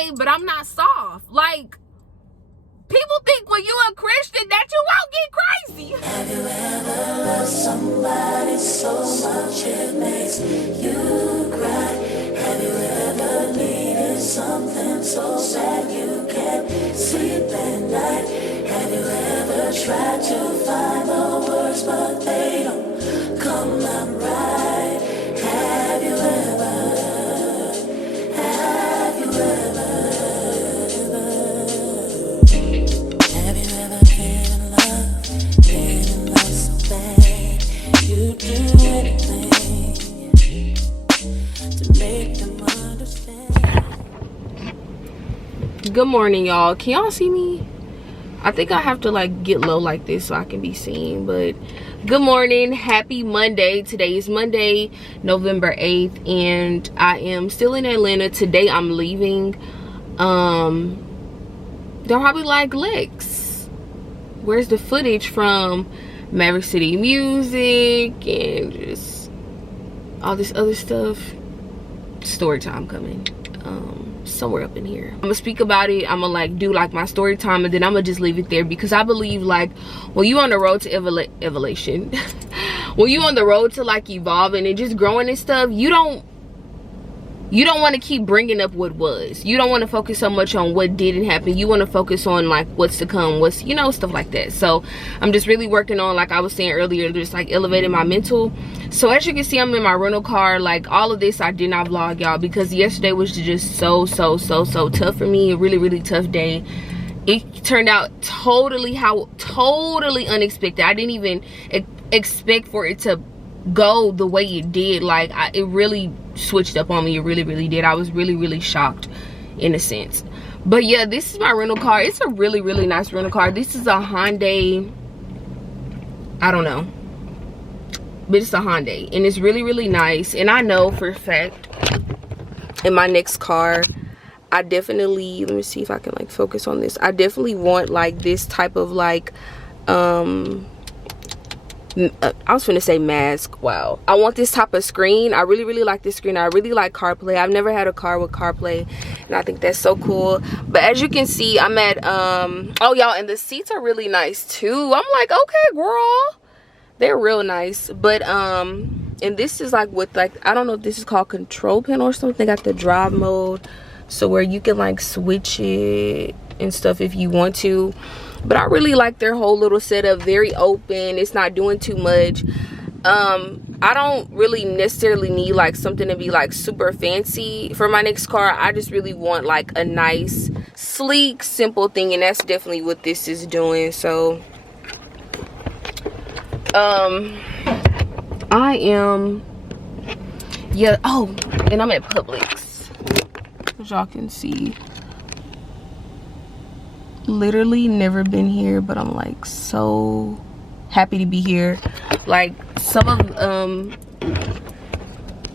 saved, but I'm not soft. Like, people think when you're a Christian that you won't get crazy. Have you ever loved somebody so much it makes you cry? Have you ever needed something so sad you can't sleep at night? Have you ever tried to find the words but they don't come out right? Have you ever? Have you ever? Have you ever been in love so bad you do anything to make them understand? Good morning, y'all. Can y'all see me? I think I have to like get low like this so I can be seen. But good morning, happy Monday. Today is Monday, November 8th, and I am still in Atlanta. Today I'm leaving. They're probably like, Lex, where's the footage from Maverick City Music and just all this other stuff? Story time coming somewhere up in here. I'm gonna speak about it. I'm gonna like do like my story time, and then I'm gonna just leave it there, because I believe like when you on the road to evolution when you on the road to like evolving and just growing and stuff, you don't want to keep bringing up what was. You don't want to focus so much on what didn't happen. You want to focus on like what's to come, what's, you know, stuff like that. So I'm just really working on, like I was saying earlier, just like elevating my mental. So as you can see, I'm in my rental car. Like all of this I did not vlog, y'all, because yesterday was just so tough for me. A really tough day. It turned out totally unexpected. I didn't even expect for it to go the way it did. Like it really switched up on me. It really did. I was really shocked in a sense. But yeah, this is my rental car. It's a really nice rental car. This is a Hyundai, I don't know, but it's a Hyundai, and it's really nice. And I know for a fact in my next car, I definitely, let me see if I can like focus on this, I definitely want like this type of like I was gonna say mask. Wow, I want this type of screen. I really like this screen. I really like CarPlay. I've never had a car with CarPlay, and I think that's so cool. But as you can see, I'm at oh y'all, and the seats are really nice too. I'm like, okay girl, they're real nice. But and this is like with like, I don't know if this is called control panel or something. They got the drive mode, so where you can like switch it and stuff if you want to. But I really like their whole little setup. Very open. It's not doing too much. I don't really necessarily need like something to be like super fancy for my next car. I just really want like a nice, sleek, simple thing, and that's definitely what this is doing. So I am, yeah. Oh, and I'm at Publix, as y'all can see. Literally never been here, but I'm like so happy to be here. Like some of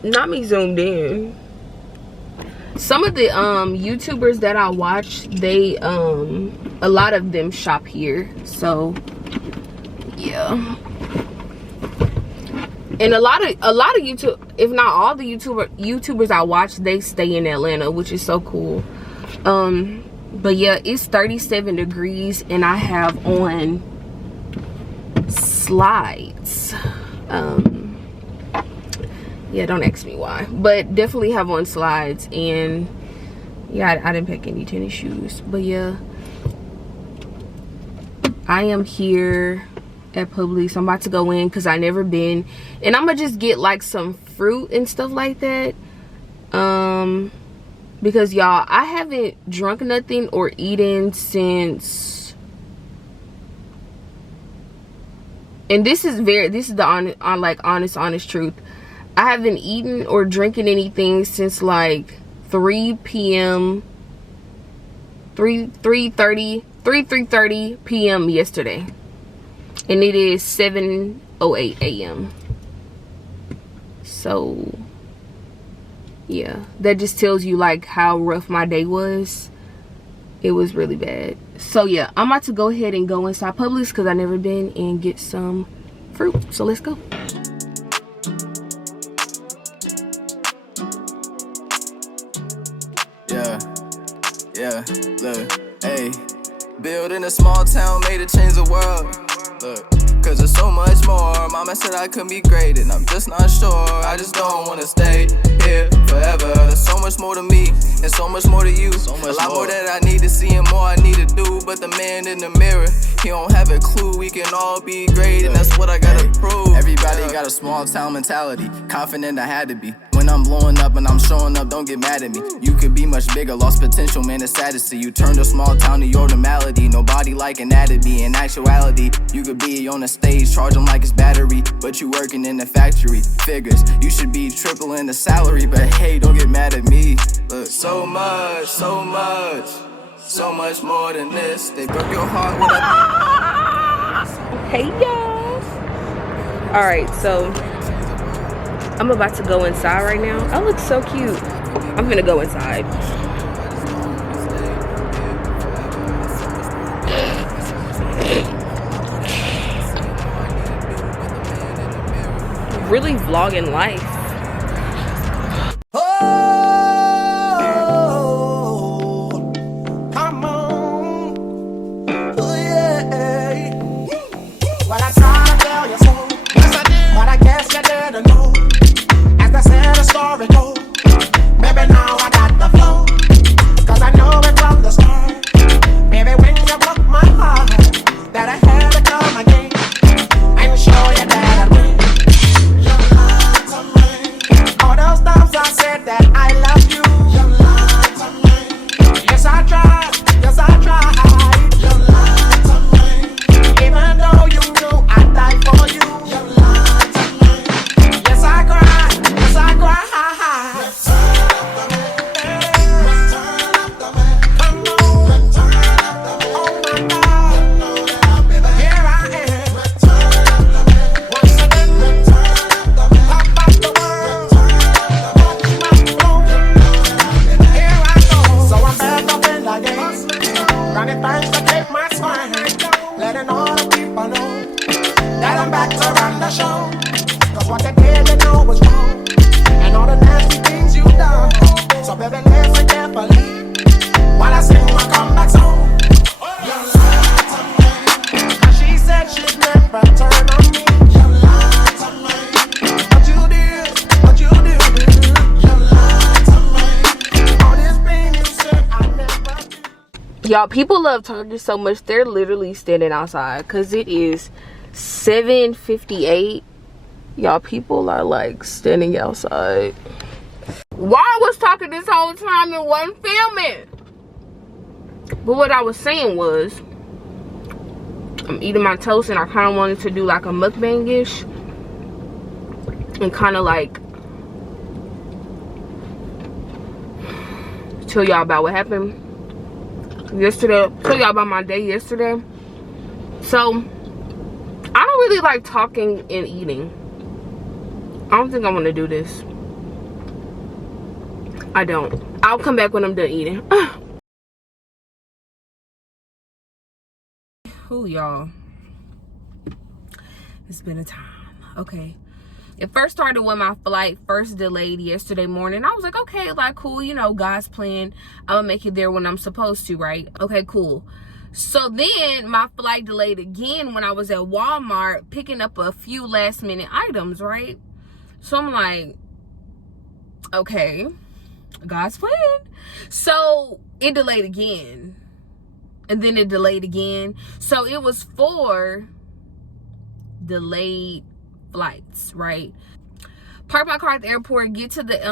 not me zoomed in, some of the YouTubers that I watch, they a lot of them shop here. So yeah, and a lot of YouTube, if not all the YouTubers I watch, they stay in Atlanta, which is so cool. But yeah, it's 37 degrees and I have on slides. Yeah, don't ask me why, but definitely have on slides. And yeah, I didn't pack any tennis shoes. But yeah, I am here at Publix. I'm about to go in because I never been, and I'm gonna just get like some fruit and stuff like that. Because y'all, I haven't drunk nothing or eaten since, and this is the honest truth, I haven't eaten or drinking anything since like 3 p.m. 3:30 p.m. yesterday, and it is 7:08 a.m. So yeah, that just tells you like how rough my day was. It was really bad. So yeah, I'm about to go ahead and go inside Publix because I've never been, and get some fruit. So let's go. Yeah. Yeah, look, hey. Building a small town made it change the world. Look, cause there's so much more. Mama said I could be great and I'm just not sure. I just don't wanna stay here forever. There's so much more to me and so much more to you. A lot more that I need to see and more I need to do. But the man in the mirror, he don't have a clue. We can all be great and that's what I gotta prove. Everybody got a small town mentality, confident I had to be. When I'm blowing up and I'm showing up, don't get mad at me. You could be much bigger, lost potential, man, it's sad to see. You turned a small town to your normality. Nobody like anatomy. In actuality, you could be on the stage, charging like it's battery, but you working in the factory. Figures, you should be tripling the salary, but hey, don't get mad at me. Look, so much, so much, so much more than this. They broke your heart with a... Hey, y'all. Alright, so I'm about to go inside right now. I look so cute. I'm gonna go inside. Really vlogging life. Come on. Oh, yeah. Well, I tried to tell you so. Yes, I did. But I guess you didn't know. As they said, the story goes. Baby, now I got the flow. Cause I know it from the start. Baby, when you broke my heart, that I had to come again and show you that I win. You lied to me. All those times I said that I love you. You lied to me. Yes, I tried. Yes, I tried. You lied to me. Even though you knew I'd die for you. You lied to me. Yes, I cried. Yes, I cried. Letting all the people know that I'm back to run the show. Cause what they did, they know was wrong. And all the nasty things you done. So baby, listen carefully while I sing my comeback song. You lied to me. Cause she said she'd never turn on me. You lied to me. What you did, what you did. You lied to me. All this pain you said I never did. Y'all, people love Target so much they're literally standing outside because it is 7:58. Y'all, people are like standing outside. Why I was talking this whole time and wasn't filming? But what I was saying was, I'm eating my toast and I kind of wanted to do like a mukbang-ish and kind of like tell y'all about what happened yesterday, tell y'all about my day yesterday. So I don't really like talking and eating. I don't think I want to do this. I don't. I'll come back when I'm done eating. Ooh, y'all, it's been a time. Okay, it first started when my flight first delayed yesterday morning. I was like, okay, like, cool, you know, God's plan. I'm gonna make it there when I'm supposed to, right? Okay, cool. So then my flight delayed again when I was at Walmart picking up a few last minute items, right? So I'm like, okay, God's plan. So it delayed again. And then it delayed again. So it was 4 delayed flights, right? Park my car at the airport, get to the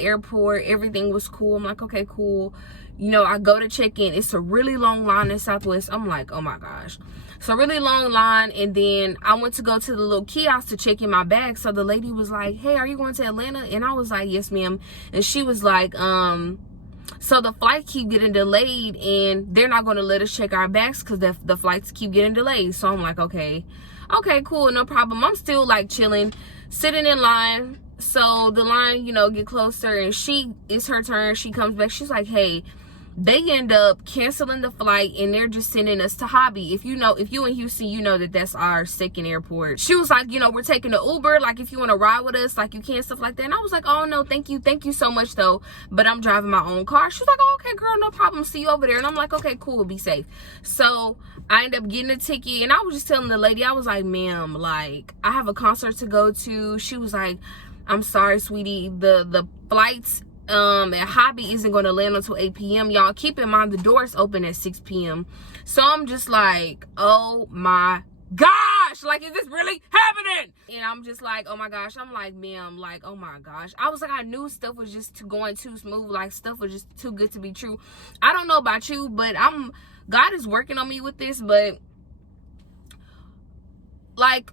airport. Everything was cool. I'm like, okay, cool. You know, I go to check in. It's a really long line in Southwest. I'm like, oh my gosh. It's a really long line. And then I went to go to the little kiosk to check in my bag. So the lady was like, hey, are you going to Atlanta? And I was like, yes, ma'am. And she was like, so the flight keep getting delayed and they're not going to let us check our bags because the flights keep getting delayed. So I'm like, okay, cool, no problem. I'm still like chilling, sitting in line. So the line, you know, get closer and it's her turn. She comes back. She's like, hey, They end up canceling the flight, and they're just sending us to Hobby. If you in Houston, you know that that's our second airport. She was like, you know, we're taking the Uber, like if you want to ride with us, like you can, stuff like that. And I was like, oh no, thank you so much though, but I'm driving my own car. She was like, oh, okay girl, no problem, see you over there. And I'm like, okay, cool, be safe. So I ended up getting a ticket, and I was just telling the lady, I was like, ma'am, like I have a concert to go to. She was like, I'm sorry sweetie, the flights at Hobby isn't going to land until 8 p.m. y'all. Keep in mind the doors open at 6 p.m. So I'm just like, oh my gosh, like is this really happening? And I'm just like, oh my gosh. I'm like, ma'am, like, oh my gosh. I was like, I knew stuff was just going too smooth, like stuff was just too good to be true. I don't know about you, but God is working on me with this. But like,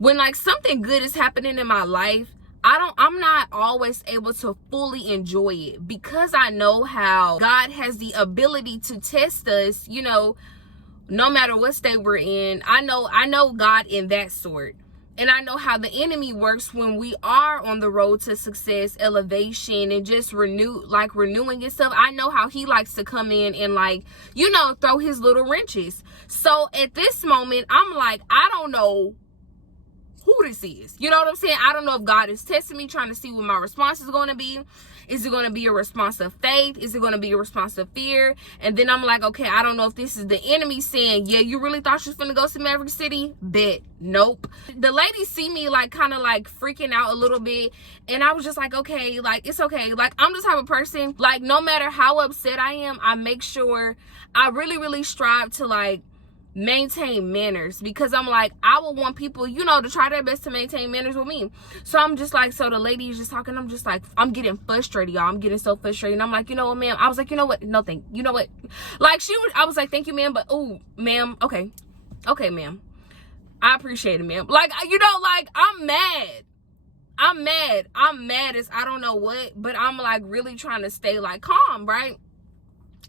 when like something good is happening in my life, I'm not always able to fully enjoy it, because I know how God has the ability to test us, you know, no matter what state we're in. I know God in that sort. And I know how the enemy works when we are on the road to success, elevation, and just renewing itself. I know how he likes to come in and, like, you know, throw his little wrenches. So at this moment, I'm like, I don't know who this is. You know what I'm saying? I don't know if God is testing me, trying to see what my response is going to be. Is it going to be a response of faith? Is it going to be a response of fear? And then I'm like, okay, I don't know if this is the enemy saying, yeah, you really thought you was finna go to Maverick City? Bet. Nope. The ladies see me like kind of like freaking out a little bit, and I was just like, okay, like it's okay. Like I'm the type of person, like no matter how upset I am, I make sure I really strive to like maintain manners, because I'm like, I will want people, you know, to try their best to maintain manners with me. So I'm just like, so the lady is just talking, I'm just like, I'm getting frustrated, y'all. I'm getting so frustrated. And I'm like, you know what, ma'am? I was like, you know what? No, you know what? Like I was like, thank you, ma'am, but oh, ma'am, okay, ma'am, I appreciate it, ma'am. Like, you know, like I'm mad as I don't know what, but I'm like really trying to stay like calm, right?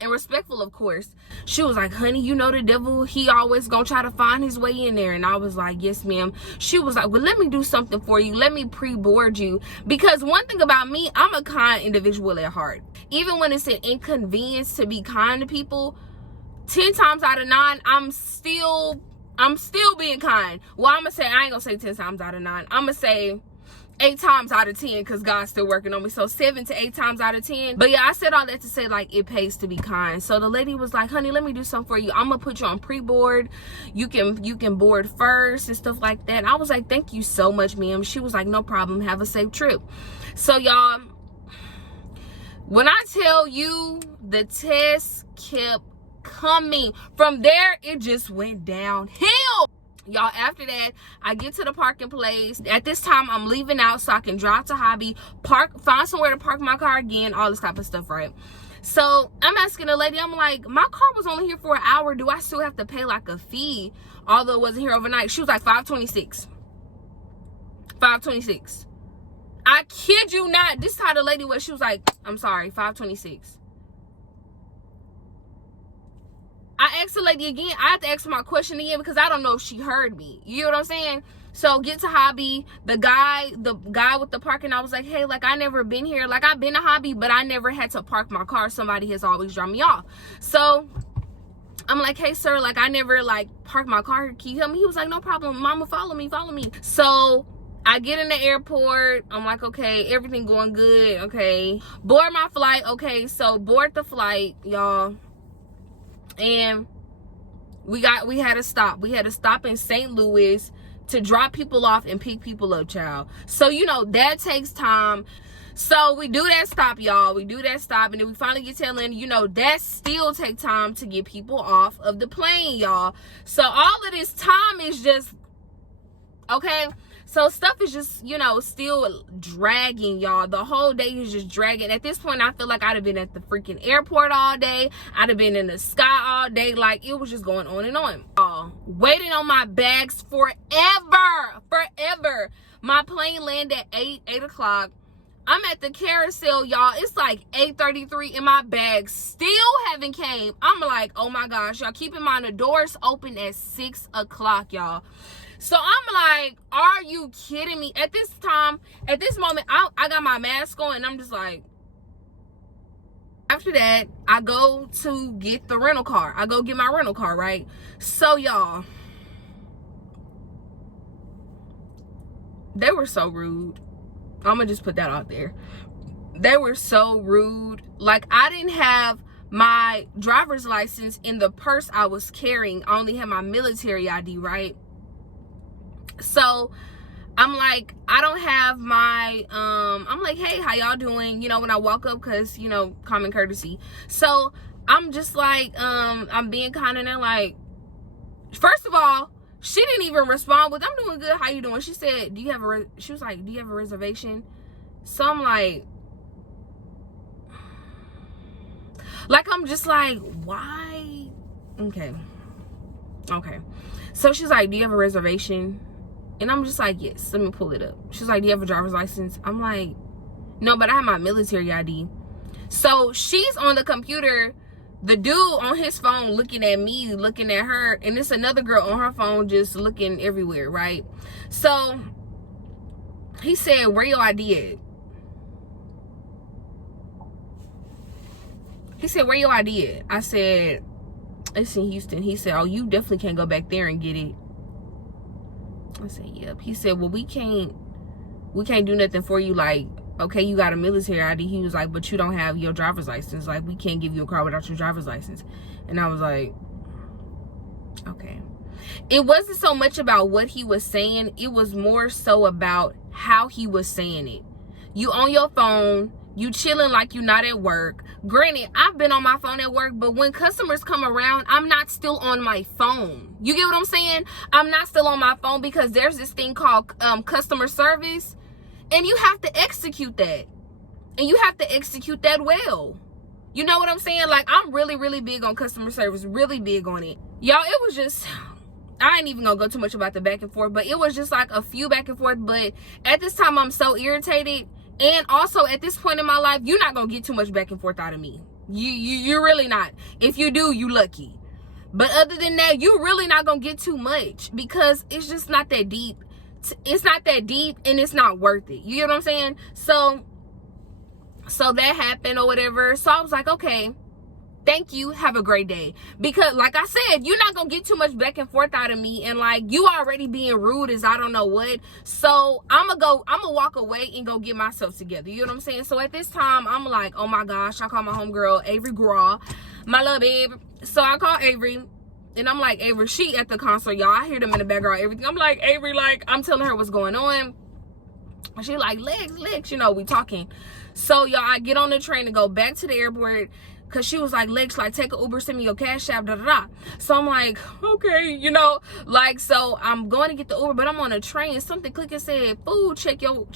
And respectful, of course. She was like, honey, you know the devil, he always gonna try to find his way in there. And I was like, yes, ma'am. She was like, well, let me do something for you. Let me pre-board you. Because one thing about me, I'm a kind individual at heart. Even when it's an inconvenience to be kind to people, 10 times out of 9, I'm still being kind. Well, I'm gonna say, I ain't gonna say 10 times out of 9. I'm gonna say 8 times out of 10, because God's still working on me. So 7 to 8 times out of 10. But yeah, I said all that to say, like, it pays to be kind. So the lady was like, honey, let me do something for you. I'm gonna put you on pre-board. You can board first and stuff like that. And I was like, thank you so much, ma'am. She was like, no problem, have a safe trip. So y'all, when I tell you the test kept coming, from there it just went downhill. Y'all, after that, I get to the parking place. At this time, I'm leaving out so I can drive to Hobby, find somewhere to park my car again, all this type of stuff, right? So I'm asking the lady, I'm like, my car was only here for an hour. Do I still have to pay like a fee, although it wasn't here overnight? She was like, $526. $526. I kid you not. This is how the lady was. She was like, I'm sorry, $526. I asked the lady again. I have to ask her my question again, because I don't know if she heard me. You know what I'm saying? So get to Hobby. The guy with the parking, I was like, hey, like I never been here. Like I've been to Hobby, but I never had to park my car. Somebody has always dropped me off. So I'm like, hey sir, like I never like parked my car. Can you help me? He was like, no problem, mama, follow me. So I get in the airport. I'm like, okay, everything going good. Okay, board my flight. Okay, so board the flight, y'all. And we had to stop. We had to stop in St. Louis to drop people off and pick people up, child. So, you know, that takes time. So we do that stop, y'all. We do that stop, and then we finally get to Atlanta. You know, that still take time to get people off of the plane, y'all. So all of this time is just, okay? So stuff is just, you know, still dragging, y'all. The whole day is just dragging. At this point, I feel like I'd have been at the freaking airport all day. I'd have been in the sky all day. Like, it was just going on and on. Waiting on my bags forever. My plane landed at 8 o'clock. I'm at the carousel, y'all. It's like 8:33 and my bags still haven't came. I'm like, oh my gosh, y'all. Keep in mind, the doors open at 6 o'clock, y'all. So I'm like, are you kidding me? At this moment, I got my mask on, and I'm just like, After that, I go to get the rental car. I go get my rental car, right? So, y'all, they were so rude. I'm gonna just put that out there. They were so rude. Like, I didn't have my driver's license in the purse I was carrying. I only had my military ID, right? So I'm like, I don't have my, I'm like, hey, how y'all doing? You know, when I walk up, cause, you know, common courtesy. So I'm just like, I'm being kind of there, like, first of all, she didn't even respond with, I'm doing good, how you doing? She said, do you have a, she was like, do you have a reservation? So I'm like, I'm just like, why? Okay. So she's like, do you have a reservation? And I'm just like, yes, let me pull it up. She's like, do you have a driver's license? I'm like, no, but I have my military ID. So she's on the computer, the dude on his phone looking at me, looking at her, and it's another girl on her phone just looking everywhere, right? So he said, where your ID at? He said, where your ID at? I said, it's in Houston. He said, oh, you definitely can't go back there and get it. I said, yep. He said, well, we can't do nothing for you. Like, okay, you got a military ID. He was like, but you don't have your driver's license. Like, we can't give you a car without your driver's license. And I was like, okay. It wasn't so much about what he was saying. It was more so about how he was saying it. You on your phone, you chilling like you not at work. Granted, I've been on my phone at work, but when customers come around, I'm not still on my phone. You get what I'm saying? I'm not still on my phone because there's this thing called customer service, and you have to execute that. And you have to execute that well. You know what I'm saying? Like, I'm really, really big on customer service, really big on it. Y'all, it was just, I ain't even gonna go too much about the back and forth, but it was just like a few back and forth. But at this time, I'm so irritated. And also, at this point in my life, you're not gonna get too much back and forth out of me. You're really not. If you do, you lucky. But other than that, you're really not gonna get too much because it's just not that deep. It's not that deep, and it's not worth it. You get what I'm saying? So that happened or whatever. So I was like, okay, thank you, have a great day. Because like I said, you're not gonna get too much back and forth out of me, and like, you already being rude as I don't know what. So I'm gonna walk away and go get myself together. You know what I'm saying? So at this time, I'm like, oh my gosh, I call my homegirl Avery Graw, my little babe. So I call Avery, and I'm like, Avery, she at the concert, y'all. I hear them in the background, everything. I'm like, Avery, like, I'm telling her what's going on. She like, Lex, you know, we talking. So y'all, I get on the train to go back to the airport, because she was like, Lex, like, take an Uber, send me your cash app, da-da-da. So I'm like, okay, you know, like, so I'm going to get the Uber, but I'm on a train. Something click and said, food, check your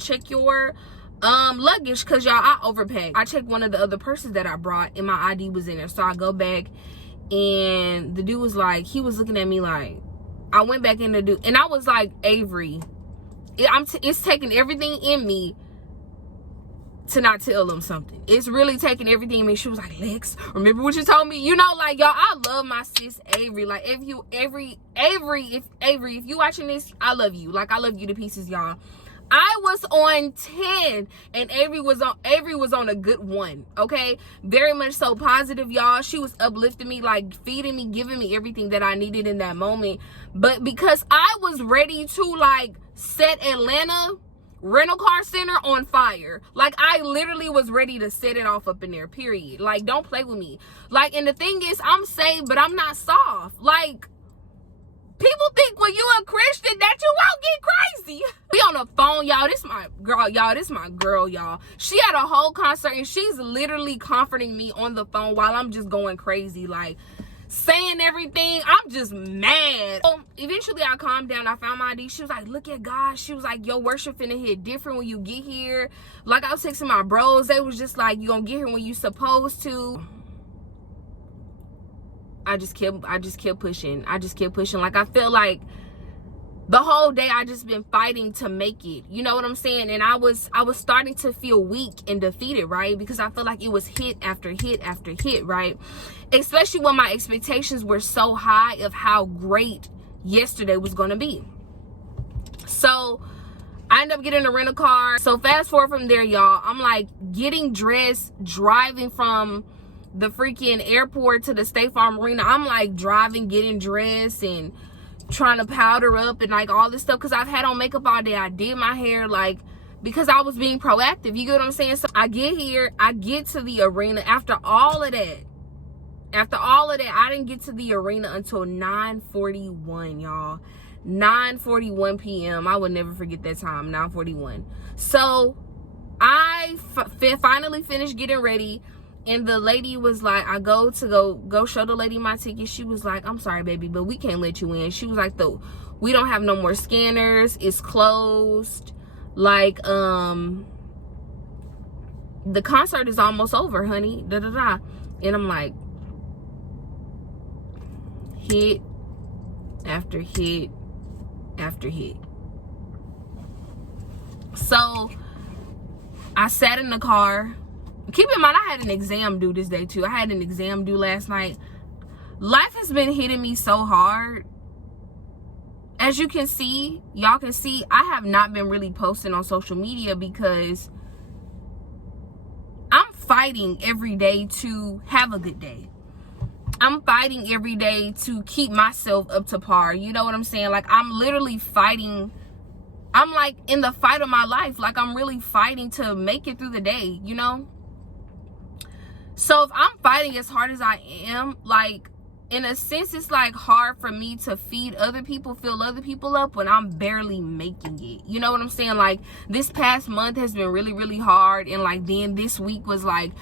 luggage, because y'all, I overpacked. I checked one of the other purses that I brought, and my ID was in there. So I go back, and the dude was like, he was looking at me like, I went back in the dude, and I was like, Avery, it's taking everything in me to not tell them something. It's really taking everything in me. She was like, Lex, remember what you told me? You know, like, y'all, I love my sis Avery. Like, if you watching this, I love you. Like, I love you to pieces, y'all. I was on 10, and Avery was on a good 1. Okay, very much so positive, y'all. She was uplifting me, like, feeding me, giving me everything that I needed in that moment. But because I was ready to, like, set Atlanta rental car center on fire. Like, I literally was ready to set it off up in there, period. Like, don't play with me. Like, and the thing is, I'm saved, but I'm not soft. Like, people think when you a Christian that you won't get crazy. We on the phone, y'all. This my girl, y'all. This my girl, y'all. She had a whole concert, and she's literally comforting me on the phone while I'm just going crazy, like, saying everything. I'm just mad. So eventually I calmed down. I found my ID. She was like, look at God. She was like, your worship finna hit different when you get here. Like, I was texting my bros. They was just like, you gonna get here when you supposed to. I just kept pushing. Like, I felt like the whole day I just been fighting to make it. You know what I'm saying? And I was starting to feel weak and defeated, right? Because I felt like it was hit after hit after hit, right? Especially when my expectations were so high of how great yesterday was gonna be. So I ended up getting a rental car. So fast forward from there, y'all, I'm like getting dressed, driving from the freaking airport to the State Farm Arena. I'm like driving, getting dressed, and trying to powder up and like all this stuff, because I've had on makeup all day. I did my hair, like, because I was being proactive. You get what I'm saying? So I get here, I get to the arena. After all of that, I didn't get to the arena until 9:41, y'all. 9:41 p.m. I would never forget that time. 9:41. So I finally finished getting ready, and the lady was like, I go show the lady my ticket. She was like, I'm sorry, baby, but we can't let you in. She was like, we don't have no more scanners. It's closed. Like, the concert is almost over, honey. Da da da. And I'm like, hit after hit after hit. So I sat in the car. Keep in mind, I had an exam due this day too. I had an exam due last night. Life has been hitting me so hard. As you can see, y'all can see, I have not been really posting on social media because I'm fighting every day to have a good day. I'm fighting every day to keep myself up to par. You know what I'm saying? Like, I'm literally fighting. I'm like in the fight of my life. Like, I'm really fighting to make it through the day, you know? So if I'm fighting as hard as I am, like, in a sense, it's like hard for me to feed other people, fill other people up when I'm barely making it. You know what I'm saying? Like, this past month has been really, really hard. And like, then this week was like,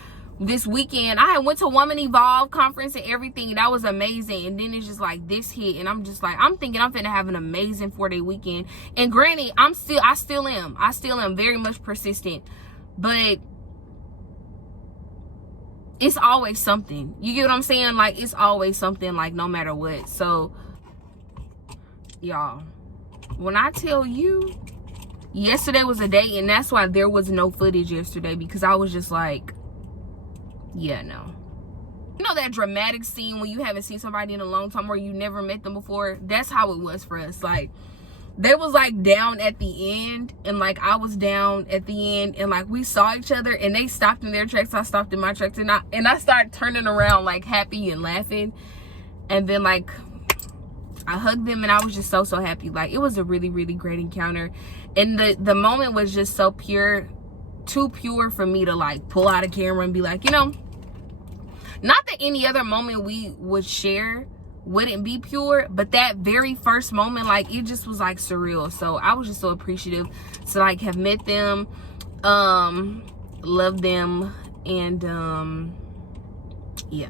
this weekend I had went to Woman Evolve conference and everything, and that was amazing. And then it's just like this hit, and I'm just like, I'm thinking I'm finna have an amazing 4-day weekend. And granted, I still am very much persistent, but it's always something. You get what I'm saying? Like, it's always something, like, no matter what. So y'all, when I tell you, yesterday was a day, and that's why there was no footage yesterday, because I was just like, yeah, no. You know that dramatic scene when you haven't seen somebody in a long time or you never met them before? That's how it was for us. Like, they was like down at the end, and like I was down at the end, and like we saw each other, and they stopped in their tracks, I stopped in my tracks, and I started turning around like happy and laughing. And then like I hugged them, and I was just so happy. Like, it was a really, really great encounter, and the moment was just so pure, too pure for me to like pull out a camera and be like, you know, not that any other moment we would share wouldn't be pure, but that very first moment, like, it just was like surreal. So I was just so appreciative to like have met them, love them, and yeah.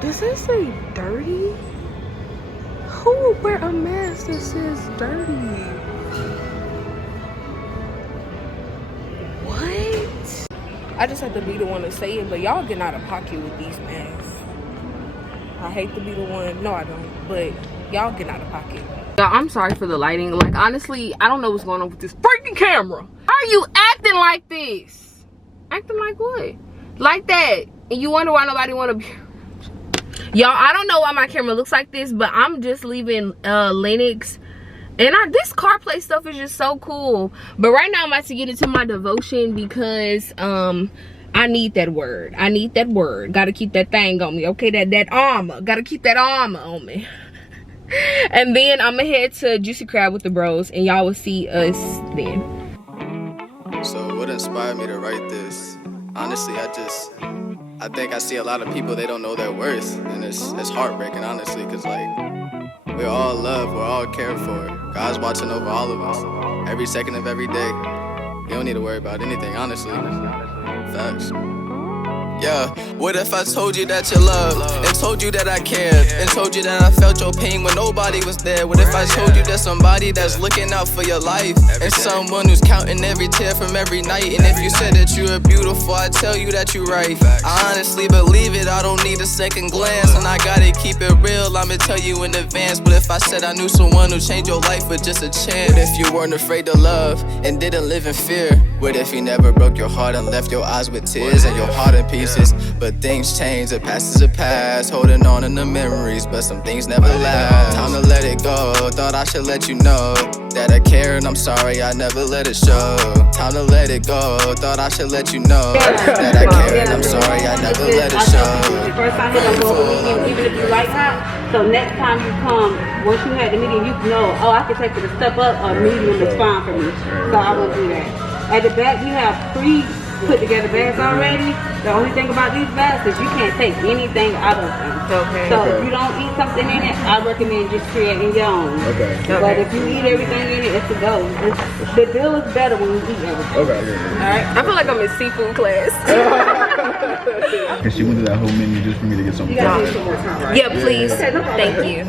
Does it say dirty? Who would wear a mask that says dirty? What? I just have to be the one to say it, but y'all getting out of pocket with these masks. I hate to be the one. No, I don't. But y'all getting out of pocket. Y'all, I'm sorry for the lighting. Like, honestly, I don't know what's going on with this freaking camera. Why are you acting like this? Acting like what? Like that. And you wonder why nobody want to be... Y'all, I don't know why my camera looks like this, but I'm just leaving Linux. And this CarPlay stuff is just so cool. But right now I'm about to get into my devotion because I need that word. I need that word. Gotta keep that thing on me. Okay, that armor. Gotta keep that armor on me. And then I'm gonna head to Juicy Crab with the bros, and y'all will see us then. So what inspired me to write this? Honestly, I think I see a lot of people, they don't know their worth, and it's heartbreaking, honestly, because like, we're all loved, we're all cared for. God's watching over all of us, every second of every day. You don't need to worry about anything, honestly. Facts. Yeah, what if I told you that you loved, and told you that I cared, and told you that I felt your pain when nobody was there? What if I told you that somebody that's looking out for your life, and someone who's counting every tear from every night? And if you said that you were beautiful, I tell you that you're right. I honestly believe it, I don't need a second glance, and I gotta keep it real, I'ma tell you in advance. But if I said I knew someone who changed your life with just a chance? What if you weren't afraid to love, and didn't live in fear? What if he never broke your heart and left your eyes with tears and your heart in pieces? But things change, the past is a past, holding on in the memories, but some things never last. Time to let it go, thought I should let you know that I care and I'm sorry I never let it show. Time to let it go, thought I should let you know that I care and I'm sorry I never let it show. First time you're gonna go to a medium, even if you like that. So next time you come, once you had the medium, you know, oh, I can take it a step up, or medium is fine for me. So I will do that. At the back, we have pre-put together bags already. The only thing about these bags is you can't take anything out of them. Okay. So if you don't eat something in it, I recommend just creating your own. Okay. But if you eat everything in it, it's a go. The deal is better when you eat everything. Okay. Alright? I feel like I'm in seafood class. And she went through that whole menu just for me to get something. You gotta do it some more time, right? Yeah, please. Thank you.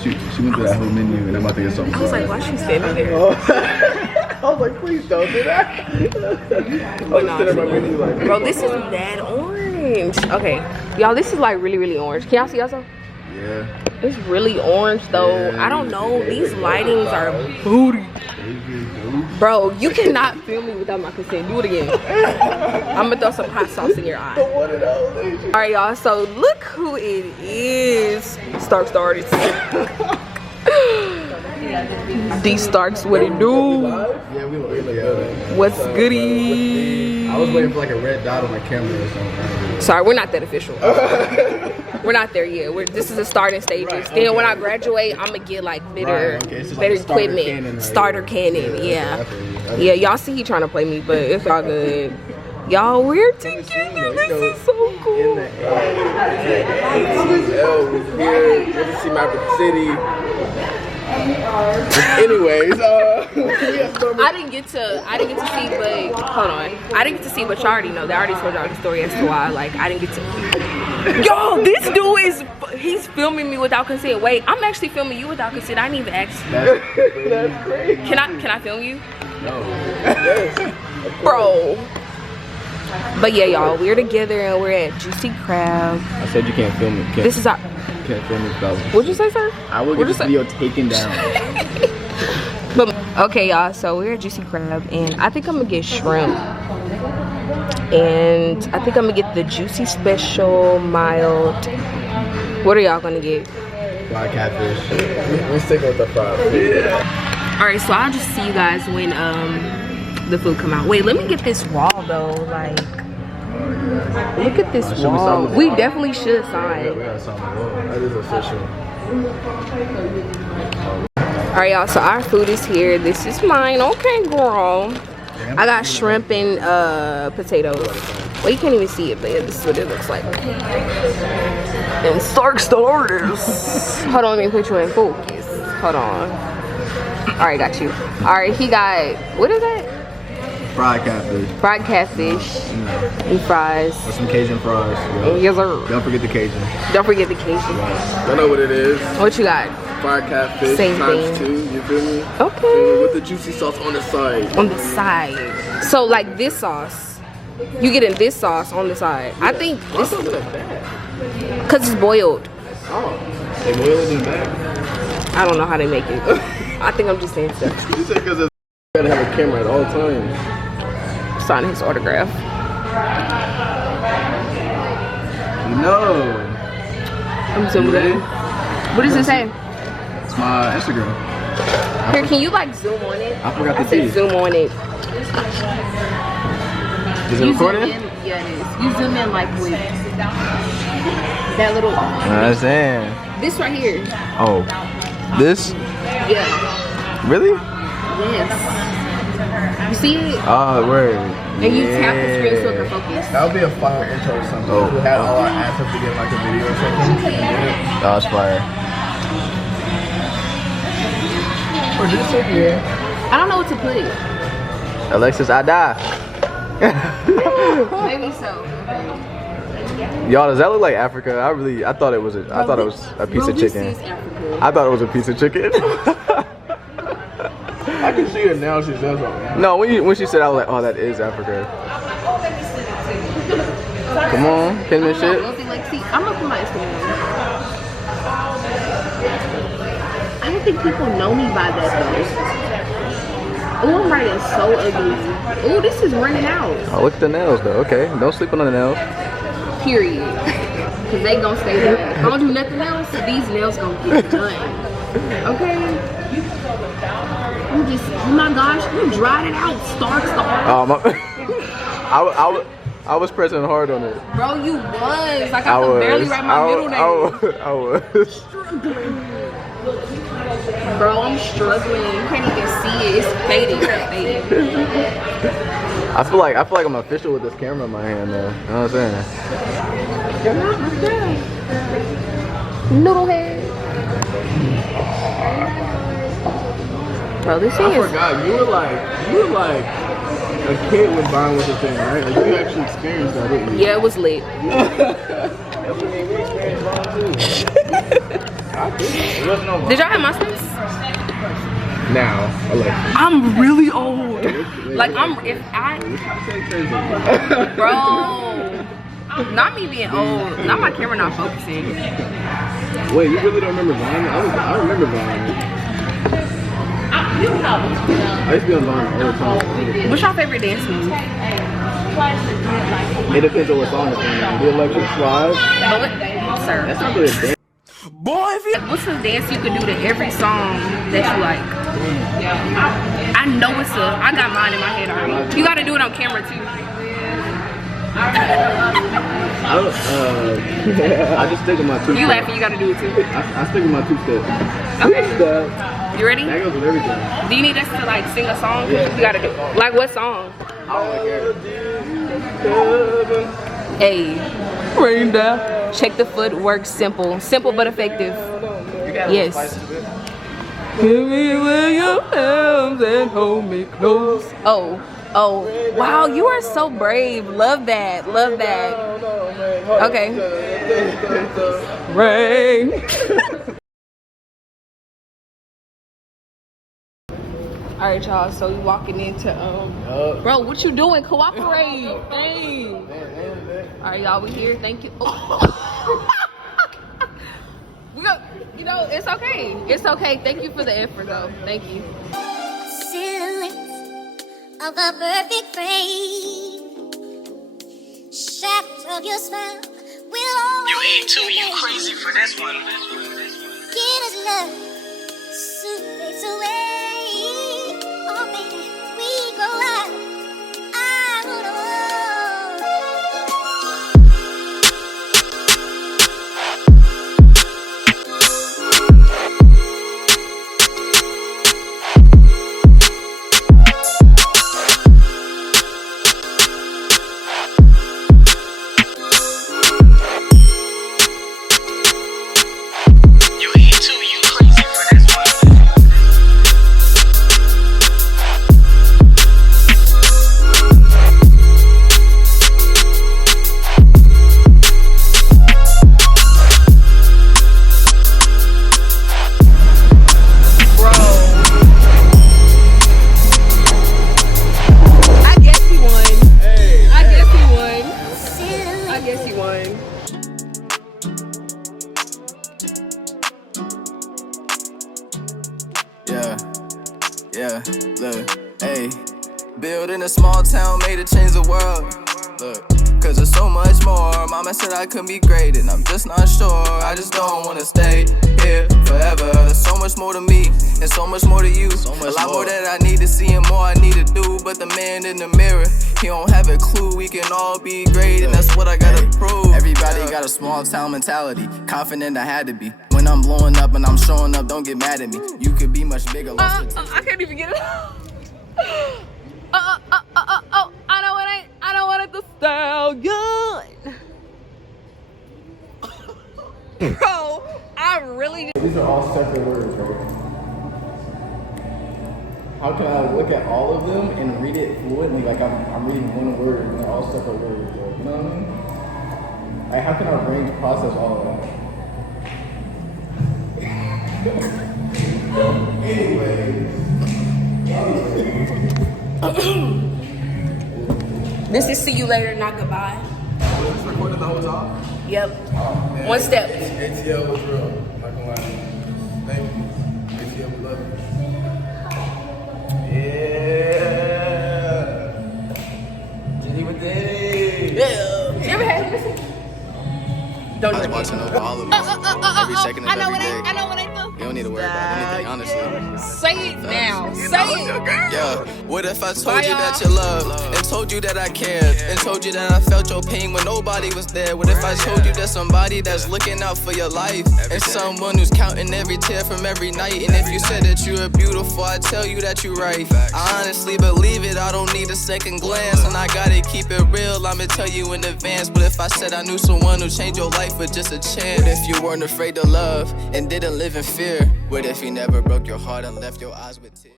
She went through that whole menu and I'm about to get something. I was like, why is she standing there? I was like, please don't do that. Oh, no. Bro, this is mad orange. Okay, y'all, this is like really, really orange. Can y'all see also? Yeah. It's really orange though. Yeah. I don't know. These lightings are booty. Bro, you cannot film me without my consent. Do it again. I'm gonna throw some hot sauce in your eye. Alright, y'all. So look who it is. Starks the artist. D Starks, what it do? Yeah, we look good. What's goody? I was waiting for like a red dot on my camera or something. Sorry, we're not that official. We're not there yet. This is the starting stages. Right, Then okay. when I graduate, I'm gonna get like better, Right, okay. It's just better like a starter equipment, cannon right starter here. cannon. Yeah, I feel you. yeah. Y'all see he trying to play me, but it's all good. Y'all, we're together. This is so cool. ATL was here. Good to see Maverick City. Anyways, I didn't get to see, but hold on. I didn't get to see, but y'all already know. They already told y'all the story as to why. Like I didn't get to. Yo, this dude he's filming me without consent. Wait, I'm actually filming you without consent. I didn't even ask. that's great. Can I film you? No. Yes. Bro. But yeah, y'all, we're together and we're at Juicy Crab. I said you can't film it. This is our. Can't film it, fellas. What'd you say, sir? I will get this video taken down. But okay, y'all. So we're at Juicy Crab, and I think I'm gonna get shrimp, and I think I'm gonna get the juicy special mild. What are y'all gonna get? Fried catfish. We're sticking with the fried fish. All right, so I'll just see you guys when the food come out. Wait, let me get this wall though. Like, look at this wall. We definitely should sign. We got something. That is official. All right, y'all. So our food is here. This is mine. Okay, girl. I got shrimp and potatoes. Well, you can't even see it, but yeah, this is what it looks like. And Stark starters. Hold on, let me put you in focus. Hold on. All right, got you. All right, he got, what is that? Fried catfish. Fried catfish and fries. With some Cajun fries. Yes, sir. Don't forget the Cajun. Don't forget the Cajun. I know what it is. What you got? Fried catfish Same times thing. 2. You feel me? Okay. With the juicy sauce on the side. On the side. So like this sauce, you getting this sauce on the side. I think this is because it's boiled. Oh, they boil it in the bag. I don't know how they make it. I think I'm just saying stuff. You said because it's gotta have a camera at all times. Signing his autograph. No. I'm zooming in. What does it say? It's my Instagram. Here, can you like zoom on it? I forgot the said T. zoom on it. Is it recording? Yeah, it is. You zoom in like with that little. I understand. This right here. Oh. This? Yeah. Really? Yes. You see it? Oh, word. And you tap the screen so it can focus. That would be a fire intro or something. Oh. We had all our assets to get like a video or something. That was fire. I don't know what to put it. Alexis, I die. Maybe so. Y'all, does that look like Africa? I thought it was a piece of chicken. This is Africa. I thought it was a piece of chicken. I can see it now. She says something. No, when she said, I was like, oh, that is Africa. Come on, pin this shit. Like, see, I'm gonna put my Instagram. I don't think people know me by that though. Oh, I'm writing so ugly. Oh, this is running out. Oh, look at the nails though. Okay, don't sleep on the nails. Period. Cause they gonna stay done. If I don't do nothing else, these nails gonna get done. Okay? You just, oh my gosh, you dried it out, star. Oh my! I was pressing hard on it. Bro, you was. Like I could barely write my middle name. I was. Struggling. Bro, I'm struggling. You can't even see it. It's fading. It's fading. I feel like I'm official with this camera in my hand though. You know what I'm saying? Noodle head. Bro, this thing I is. forgot. You were like a kid when Vine was a thing, right? Like you actually experienced that, didn't you? Yeah, it was lit. Did y'all have MySpace? Now, Alexis. I'm really old. Like bro, not me being old. Not my camera not focusing. Wait, you really don't remember Vine? I remember Vine. I used to be on Vine all the time. What's your favorite dance move? It depends on what song it's on. The electric slide. Sir. That's not really a dance. Boy, what's the dance you could do to every song that you like? I know I got mine in my head already. You gotta do it on camera too. I just stick with my two. You laughing, you gotta do it too. I stick with my two-step. Okay. You ready? That goes with everything. Do you need us to like sing a song? Yeah. You gotta do like what song? Hey, rain down. Check the footwork, simple but effective. Yes. Give me with your hands and hold me close. Oh, wow, you are so brave. Love that. Okay. Rain. All right, y'all. So we walking into bro, what you doing? Cooperate. Dang. All right, y'all. We here. Thank you. We go. You know, it's okay. It's okay. Thank you for the effort, though. Thank you. Silhouette of a perfect frame. Shadows of your smile will always. You ain't too. You crazy for this one. Get his love soon fades away. Oh baby, we go out. I would have. Yeah, look, hey. Building a small town made it change the world. Look, cause there's so much more. Mama said I could be great and I'm just not sure. I just don't wanna stay here forever. There's so much more to me and so much more to you. A lot more that I need to see and more I need to do. But the man in the mirror, he don't have a clue. We can all be great and that's what I gotta prove. Everybody got a small town mentality. Confident I had to be. When I'm blowing up and I'm showing up, don't get mad at me. You could be much bigger. I can't even get it. I know what it the stallion. Bro, I really. These are all separate words, right? How can I look at all of them and read it fluently like I'm reading one word and they're all separate words? Like, you know what I mean? Like, how can our brains process all of that? This is see you later, not goodbye. Was this recorded the whole time? Yep. Oh, man. One step. ATL was real. I'm not gonna lie. Thank you. ATL, we love you. Yeah. Jenny with Danny. Yeah. You ever had this? Don't I was watching over all of us every second of every day. I know what I do. You don't need to worry about anything, honestly. Say it now. Say it. Yeah, what if I told you that you love and told you that I cared and told you that I felt your pain when nobody was there? What if I told you that somebody that's looking out for your life and someone who's counting every tear from every night? And if you said that you were beautiful, I tell you that you're right. I honestly believe it, I don't need a second glance, and I gotta keep it real, I'ma tell you in advance. But if I said I knew someone who changed your life with just a chance? What if you weren't afraid to love and didn't live in fear? What if he never broke your heart and left your eyes with tears?